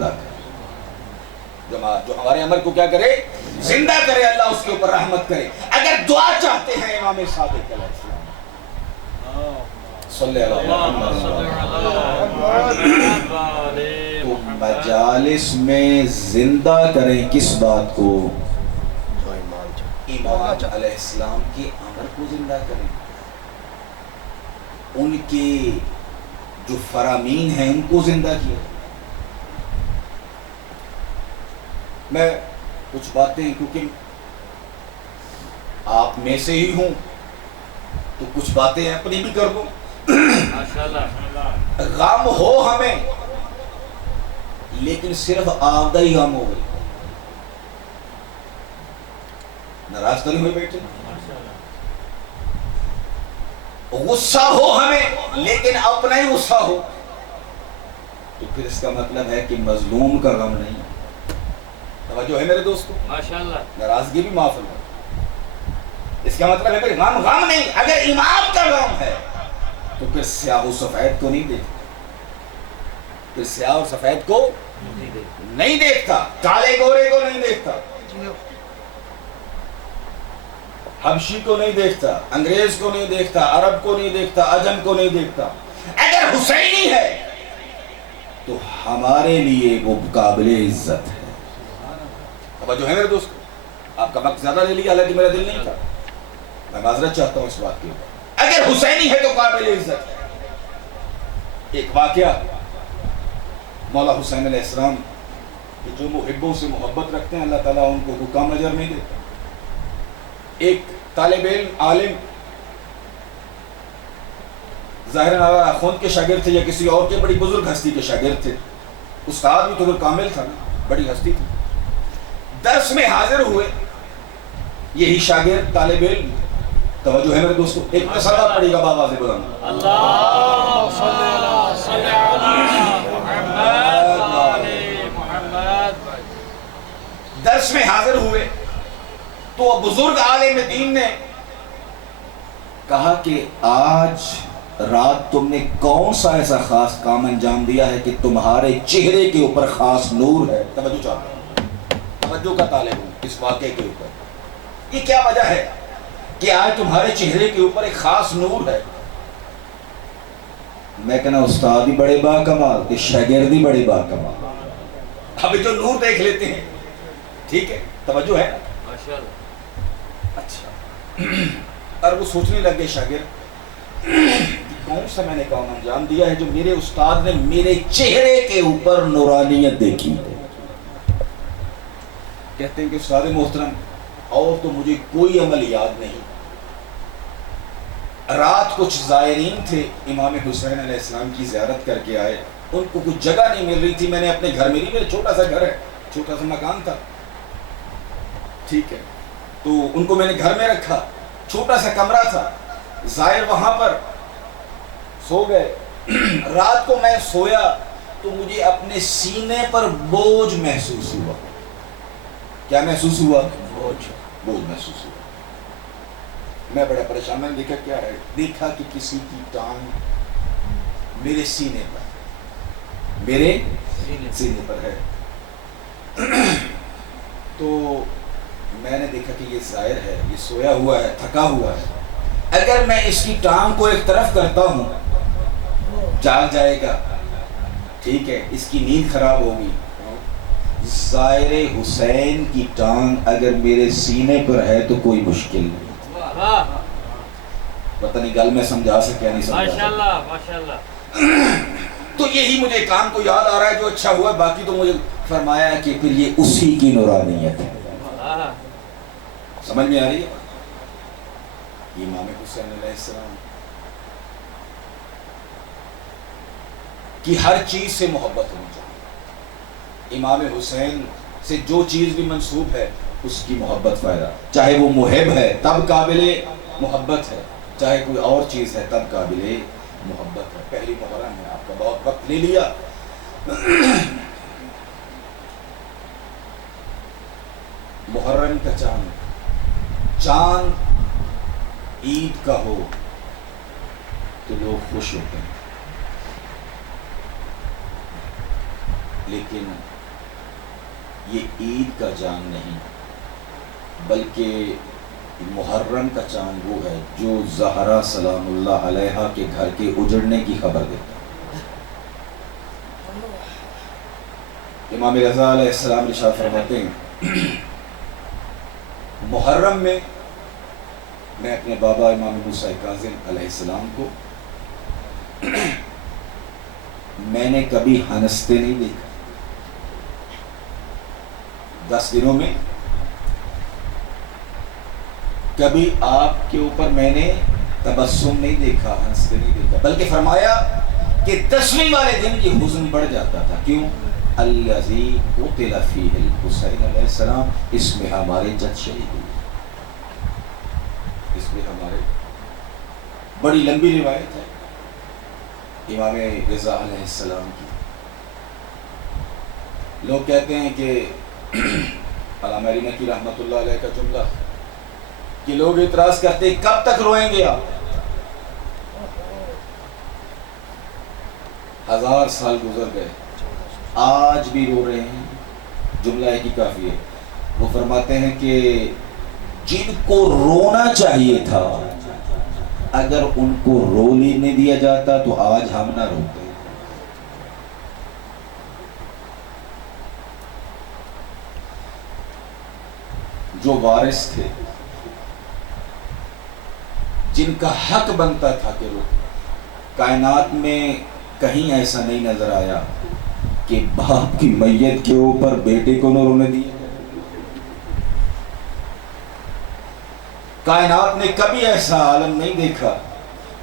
زندہ کرے، جو ہمارے عمل کو کیا کرے؟ زندہ کرے، اللہ اس کے اوپر رحمت کرے۔ اگر دعا چاہتے ہیں امام صادق علیہ السلام، صلی اللہ علیہ تو مجالس میں زندہ کریں کس بات کو؟ امام علیہ السلام کے عمل کو زندہ کریں، ان کے جو فرامین ہیں ان کو زندہ کیا۔ میں کچھ باتیں کیونکہ آپ میں سے ہی ہوں تو کچھ باتیں اپنی بھی کر دوں۔ غم ہو ہمیں لیکن صرف آمدہ ہی غم ہو گئی، ناراض تو نہیں ہوئے بیٹھے؟ غصہ ہو ہمیں لیکن اپنا ہی غصہ ہو تو پھر اس کا مطلب ہے کہ مظلوم کا غم نہیں ہے۔ توجہ ہے میرے دوستو؟ ناراضگی بھی معاف ہے، اس کا مطلب ہے کہ غم نہیں، اگر امام کا غم ہے تو پھر سیاہ و سفید کو نہیں دیکھتا، پھر سیاہ و سفید کو نہیں دیکھتا، کالے گورے کو نہیں دیکھتا، حبشی کو نہیں دیکھتا، انگریز کو نہیں دیکھتا، عرب کو نہیں دیکھتا، عجم کو نہیں دیکھتا۔ اگر حسینی ہے تو ہمارے لیے وہ قابل عزت ہے۔ اب جو ہے میرے دوست، آپ کا وقت زیادہ لے لیا، حالانکہ میرا دل نہیں تھا، میں معذرت چاہتا ہوں اس بات کے اوپر۔ اگر حسینی ہے تو قابل عزت ہے۔ ایک واقعہ مولا حسین علیہ السلام کہ جو محبوں سے محبت رکھتے ہیں اللہ تعالیٰ ان کو کوئی کم اجر نہیں دیتا۔ ایک طالب علم عالم ظاہر خود کے شاگرد تھے یا کسی اور کے بڑی بزرگ ہستی کے شاگرد تھے، استاد بھی تو وہ کامل تھا نا، بڑی ہستی تھی۔ درس میں حاضر ہوئے یہی شاگرد طالب علم، توجہ ہے میرے دوستو، ایک تصرف پڑے گا باواز بلند، اللہ صلی علی محمد۔ درس میں حاضر ہوئے تو بزرگ عالم دین نے کہا کہ آج رات تم نے کون سا ایسا خاص کام انجام دیا ہے کہ تمہارے چہرے کے اوپر خاص نور ہے؟ توجہ چاہتا ہوں، توجہ کا طالب ہوں اس واقعے کے اوپر، یہ کیا وجہ ہے کہ آج تمہارے چہرے کے اوپر ایک خاص نور ہے؟ میں کہنا استاد ہی بڑے با کمال کہ شاگرد ہی بڑے با کمال، ابھی جو نور دیکھ لیتے ہیں، ٹھیک ہے، توجہ ہے؟ اچھا، اور وہ سوچنے لگ گئے شاگرد کون سا میں نے کام انجام دیا ہے جو میرے استاد نے میرے چہرے کے اوپر نورانیت دیکھی ہے۔ کہتے ہیں کہ استاد محترم اور تو مجھے کوئی عمل یاد نہیں، رات کچھ زائرین تھے امام حسین علیہ السلام کی زیارت کر کے آئے، ان کو کچھ جگہ نہیں مل رہی تھی، میں نے اپنے گھر میں نہیں، میرا چھوٹا سا گھر ہے، چھوٹا سا مکان تھا، ٹھیک ہے، تو ان کو میں نے گھر میں رکھا، چھوٹا سا کمرہ تھا، زائر وہاں پر سو گئے۔ رات کو میں سویا تو مجھے اپنے سینے پر بوجھ محسوس ہوا۔ کیا محسوس ہوا؟ بوجھ محسوس ہوا۔ میں بڑا پریشان، میں نے دیکھا کیا ہے، دیکھا کہ کسی کی ٹانگ میرے سینے پر ہے۔ تو میں نے دیکھا کہ یہ زائر ہے، یہ سویا ہوا ہے، تھکا ہوا ہے، اگر میں اس کی ٹانگ کو ایک طرف کرتا ہوں جاگ جائے گا، ٹھیک ہے، اس کی نیند خراب ہوگی۔ زائر حسین کی ٹانگ اگر میرے سینے پر ہے تو کوئی مشکل نہیں، پتہ نہیں گل میں سمجھا سکیا نہیں سمجھا۔ ماشاءاللہ۔ تو یہی مجھے کام کو یاد آ رہا ہے جو اچھا ہوا، باقی تو مجھے فرمایا کہ پھر یہ اسی کی نورانیت ہے۔ سمجھ میں آ رہی ہے؟ امام حسین علیہ السلام کی ہر چیز سے محبت ہونی چاہیے، امام حسین سے جو چیز بھی منسوب ہے اس کی محبت فائدہ، چاہے وہ محب ہے تب قابل محبت ہے، چاہے کوئی اور چیز ہے تب قابل محبت ہے۔ پہلی محرم ہے، آپ کا بہت وقت لے لیا، محرم کا چاند عید کا ہو تو لوگ خوش ہوتے ہیں، لیکن یہ عید کا چاند نہیں بلکہ محرم کا چاند وہ ہے جو زہرا سلام اللہ علیہا کے گھر کے اجڑنے کی خبر دیتا ہے۔ امام رضا علیہ السلام ارشاد فرماتے ہیں محرم میں میں اپنے بابا امام موسیٰ کاظم علیہ السلام کو میں نے کبھی ہنستے نہیں دیکھا۔ 10 دنوں میں کبھی آپ کے اوپر میں نے تبسم نہیں دیکھا، ہنستے نہیں دیکھا، بلکہ فرمایا کہ 10ویں والے دن یہ حزن بڑھ جاتا تھا۔ کیوں؟ الذی قتل فیہ الحسین علیہ السلام، اس میں ہمارے جد شہید ہوئے، اس میں ہمارے بڑی لمبی روایت ہے امام رضا علیہ السلام کی۔ لوگ کہتے ہیں کہ علامہ علی نقی رحمۃ اللہ علیہ کا جملہ کہ لوگ اعتراض کرتے ہیں کب تک روئیں گے آپ؟ 1000 سال گزر گئے، آج بھی رو رہے ہیں، جملہ ایک ہی کافی ہے۔ وہ فرماتے ہیں کہ جن کو رونا چاہیے تھا اگر ان کو رو لینے دیا جاتا تو آج ہم نہ روتے۔ جو وارث تھے، جن کا حق بنتا تھا کہ رو، کائنات میں کہیں ایسا نہیں نظر آیا کہ باپ کی میت کے اوپر بیٹے کو نہ رونے دیا۔ کائنات نے کبھی ایسا عالم نہیں دیکھا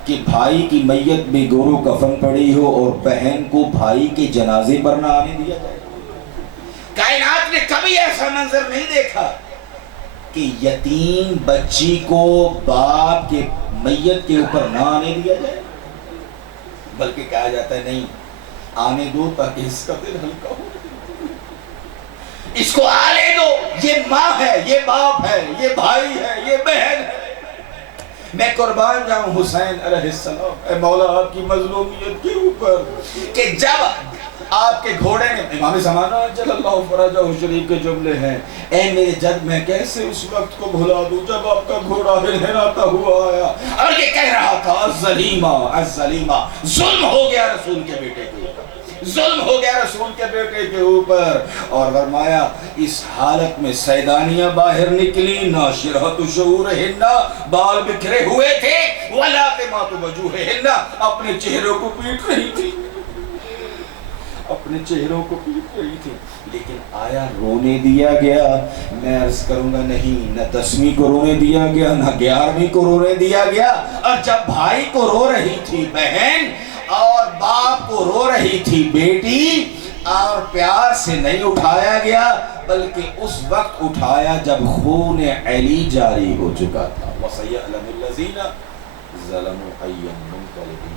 کہ بھائی کی میت میں گور و کفن پڑی ہو اور بہن کو بھائی کے جنازے پر نہ آنے دیا جائے۔ کائنات نے کبھی ایسا منظر نہیں دیکھا کہ یتیم بچی کو باپ کے میت کے اوپر نہ آنے دیا جائے، بلکہ کہا جاتا ہے نہیں، آنے دو تاکہ اس کا دل ہلکا ہو، اس کو آنے دو، یہ ماں ہے، یہ باپ ہے، یہ بھائی ہے، یہ بہن ہے۔ میں قربان جاؤں حسین علیہ السلام، اے مولا آپ کی مظلومیت کے اوپر، کہ جب آپ کے گھوڑے نے، امام زمانہ جل اللہ فرجہ شریف کے جملے ہیں، اے میرے جد میں کیسے اس وقت کو بھلا دوں جب آپ کا گھوڑا ہنہناتا ہوا آیا اور یہ کہہ رہا تھا الظلیمہ الظلیمہ، ظلم ہو گیا رسول کے بیٹے کے اوپر، ظلم ہو گیا رسول کے بیٹے کے اوپر۔ اور فرمایا اس حالت میں سیدانیاں باہر نکلی، ناشرۃ شعورہن، بال بکھرے ہوئے تھے، ولاطمات وجوہہن، اپنے چہروں کو پیٹ رہی تھی، اپنے چہروں کو پیٹ رہی تھی۔ لیکن آیا رونے دیا گیا؟ میں عرض کروں گا نہیں، نہ 10ویں کو رونے دیا گیا، نہ 11ویں کو رونے دیا گیا۔ اور جب بھائی کو رو رہی تھی بہن اور باپ کو رو رہی تھی بیٹی، اور پیار سے نہیں اٹھایا گیا بلکہ اس وقت اٹھایا جب خون علی جاری ہو چکا تھا۔ وَسَيَعْلَمُ الَّذِينَ ظَلَمُوا أَيَّ مُنقَلِبٍ